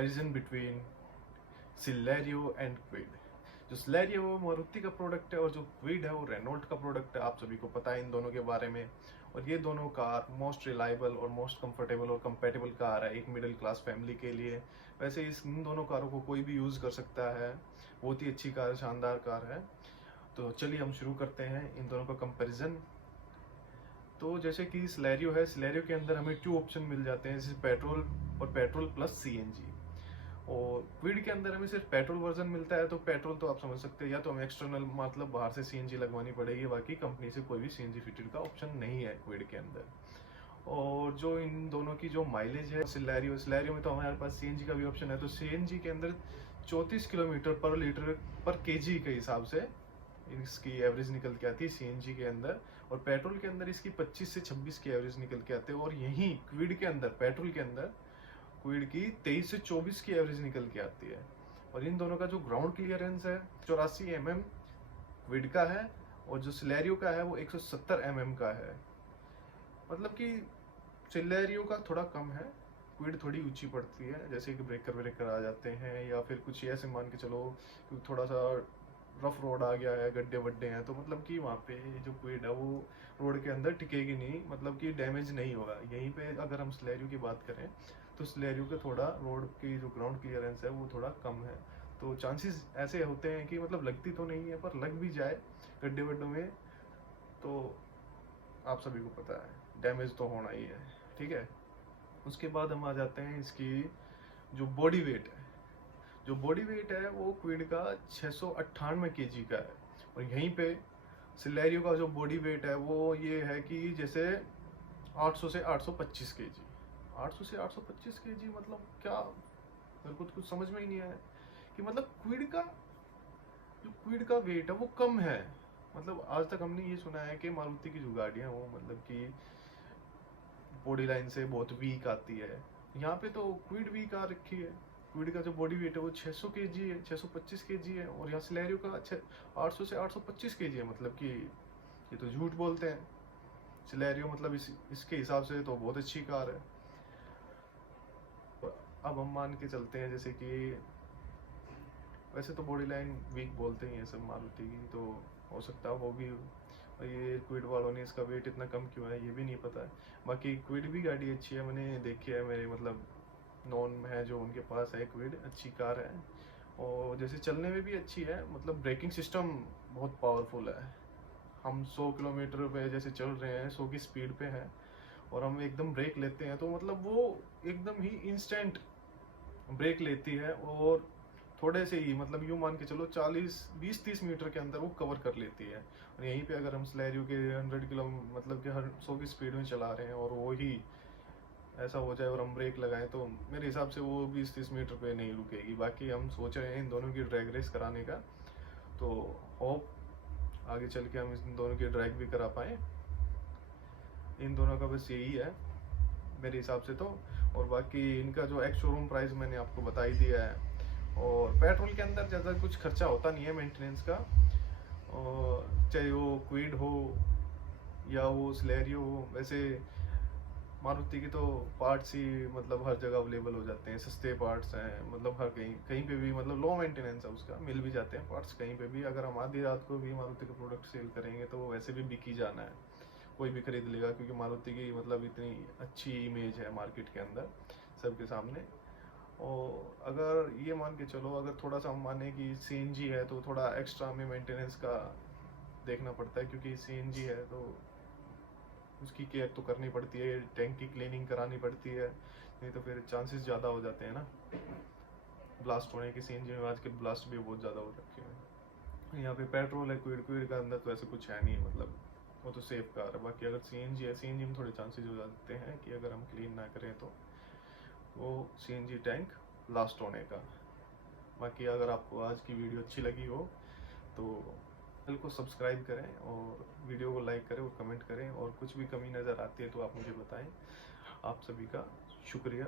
Comparison between Celerio and Kwid. जो Celerio वो मारुति का प्रोडक्ट है और जो क्विड है वो रेनॉल्ट का प्रोडक्ट है। आप सभी को पता है इन दोनों के बारे में। और ये दोनों कार मोस्ट रिलायबल और मोस्ट कंफर्टेबल और कंपेटेबल कार है एक मिडिल क्लास फैमिली के लिए। वैसे इन दोनों कारों को कोई भी यूज़ कर सकता है। बहुत ही अच्छी कार है, शानदार कार है। तो चलिए हम शुरू करते हैं इन दोनों का कंपैरिजन। तो जैसे कि सिलेरियो है, सिलेरियो के अंदर हमें 2 ऑप्शन मिल जाते हैं, जैसे पेट्रोल और पेट्रोल प्लस सीएनजी। और क्विड के अंदर हमें सिर्फ पेट्रोल वर्जन मिलता है। तो पेट्रोल तो आप समझ सकते हैं, या तो हमें एक्सटर्नल मतलब बाहर से सीएनजी लगवानी पड़ेगी, बाकी कंपनी से कोई भी सीएनजी फिटेड का ऑप्शन नहीं है क्विड के अंदर। और जो इन दोनों की जो माइलेज है, सिलेरियो में तो हमारे पास सीएनजी का भी ऑप्शन है। तो सीएनजी के अंदर 34 किलोमीटर पर लीटर पर केजी के हिसाब से इसकी एवरेज निकल के आती है सीएनजी के अंदर। और पेट्रोल के अंदर इसकी 25 से 26 की एवरेज निकल के आते हैं। और यहीं क्विड के अंदर, पेट्रोल के अंदर क्विड की 23 से 24 की एवरेज निकल के आती है। और इन दोनों का जो ग्राउंड क्लियरेंस है 84 mm क्विड का है, और जो सिलेरियो का है वो 170 mm का है। मतलब कि सिलेरियो का थोड़ा कम है, क्विड थोड़ी ऊंची पड़ती है, जैसे कि ब्रेकर आ जाते हैं, या फिर कुछ ऐसे मान के चलो कि थोड़ा सा रफ रोड आ गया है, गड्ढे वड्ढे हैं, तो मतलब कि वहाँ पे जो क्विड है वो रोड के अंदर टिकेगी नहीं, मतलब कि डैमेज नहीं होगा। यहीं पे अगर हम सिलेरियो की बात करें तो सिलेरियो के थोड़ा रोड की जो ग्राउंड क्लियरेंस है वो थोड़ा कम है। तो चांसेस ऐसे होते हैं कि मतलब लगती तो नहीं है, पर लग भी जाए गड्ढे वड्ढों में तो आप सभी को पता है डैमेज तो होना ही है। ठीक है, उसके बाद हम आ जाते हैं इसकी जो बॉडी वेट है। जो बॉडी वेट है वो क्विड का 698 kg का है। और यहीं पे सिलेरियो का जो बॉडी वेट है वो ये है कि जैसे 800 से 825 kg। 800 से 825 kg मतलब क्या, मेरे को तो कुछ समझ में ही नहीं आया कि मतलब क्विड का वेट है वो कम है। मतलब आज तक हमने ये सुना है कि मारुति की जो गाड़ियाँ वो मतलब कि बॉडी लाइन से बहुत वीक आती है। यहाँ पे तो क्विड वीक आ रखी है। क्विड का जो बॉडी वेट है वो 600 kg है, 625 kg है। और यहाँ सिलेरियो का 800 से 825 kg है। मतलब कि ये तो झूठ बोलते हैं। सिलेरियो मतलब इसके हिसाब से तो बहुत अच्छी कार है। अब हम मान के चलते हैं जैसे कि वैसे तो बॉडी लाइन वीक बोलते ही हैं सब मारुति की, तो हो सकता होगी। और ये क्विड वालों ने इसका वेट इतना कम क्यों है ये भी नहीं पता है। बाकी क्विड भी गाड़ी अच्छी है, मैंने देखी है, मेरे मतलब नॉन में है जो उनके पास है क्विड, अच्छी कार है। और जैसे चलने में भी अच्छी है, मतलब ब्रेकिंग सिस्टम बहुत पावरफुल है। हम 100 किलोमीटर पे जैसे चल रहे हैं, 100 की स्पीड पे है, और हम एकदम ब्रेक लेते हैं तो मतलब वो एकदम ही इंस्टेंट ब्रेक लेती है। और थोड़े से ही मतलब यूँ मान के चलो 20-30 मीटर के अंदर वो कवर कर लेती है। और यहीं पे अगर हम सिलेरियो के 100 किलो मतलब कि हर 100 की स्पीड में चला रहे हैं और वो ही ऐसा हो जाए और हम ब्रेक लगाएं, तो मेरे हिसाब से वो 20-30 मीटर पे नहीं रुकेगी। बाकी हम सोच रहे हैं इन दोनों की ड्रैग रेस कराने का, तो होप आगे चल के हम इन दोनों की ड्रैग भी करा पाएँ। इन दोनों का बस यही है मेरे हिसाब से तो। और बाकी इनका जो एक्स शोरूम प्राइस मैंने आपको बता ही दिया है। और पेट्रोल के अंदर ज़्यादा कुछ खर्चा होता नहीं है मेंटेनेंस का, और चाहे वो क्विड हो या वो सिलेरियो हो। वैसे मारुति की तो पार्ट्स ही मतलब हर जगह अवेलेबल हो जाते हैं, सस्ते पार्ट्स हैं, मतलब हर कहीं कहीं पे भी मतलब लो मेंटेनेंस है उसका, मिल भी जाते हैं पार्ट्स कहीं पे भी। अगर हम आधी रात को भी मारुति का प्रोडक्ट सेल करेंगे तो वैसे भी बिक ही जाना है, कोई भी खरीद लेगा, क्योंकि मारुति की मतलब इतनी अच्छी इमेज है मार्केट के अंदर सबके सामने। और अगर ये मान के चलो, अगर थोड़ा सा हम माने कि सीएनजी है तो थोड़ा एक्स्ट्रा हमें मेंटेनेंस का देखना पड़ता है, क्योंकि सीएनजी है तो उसकी केयर तो करनी पड़ती है, टैंक की क्लीनिंग करानी पड़ती है, नहीं तो फिर चांसेस ज़्यादा हो जाते हैं ना ब्लास्ट होने के। सीएनजी में आजकल ब्लास्ट भी बहुत ज़्यादा हो रखे हैं। यहाँ पे पेट्रोल है, क्विड का अंदर तो ऐसे कुछ है नहीं, मतलब वो तो सेफ कार है। बाकी अगर सीएनजी है, सीएनजी में थोड़े चांसेस हो जाते हैं कि अगर हम क्लीन ना करें तो वो सीएनजी टैंक ब्लास्ट होने का। बाकी अगर आपको आज की वीडियो अच्छी लगी हो तो चैनल को सब्सक्राइब करें और वीडियो को लाइक करें और कमेंट करें, और कुछ भी कमी नज़र आती है तो आप मुझे बताएं। आप सभी का शुक्रिया।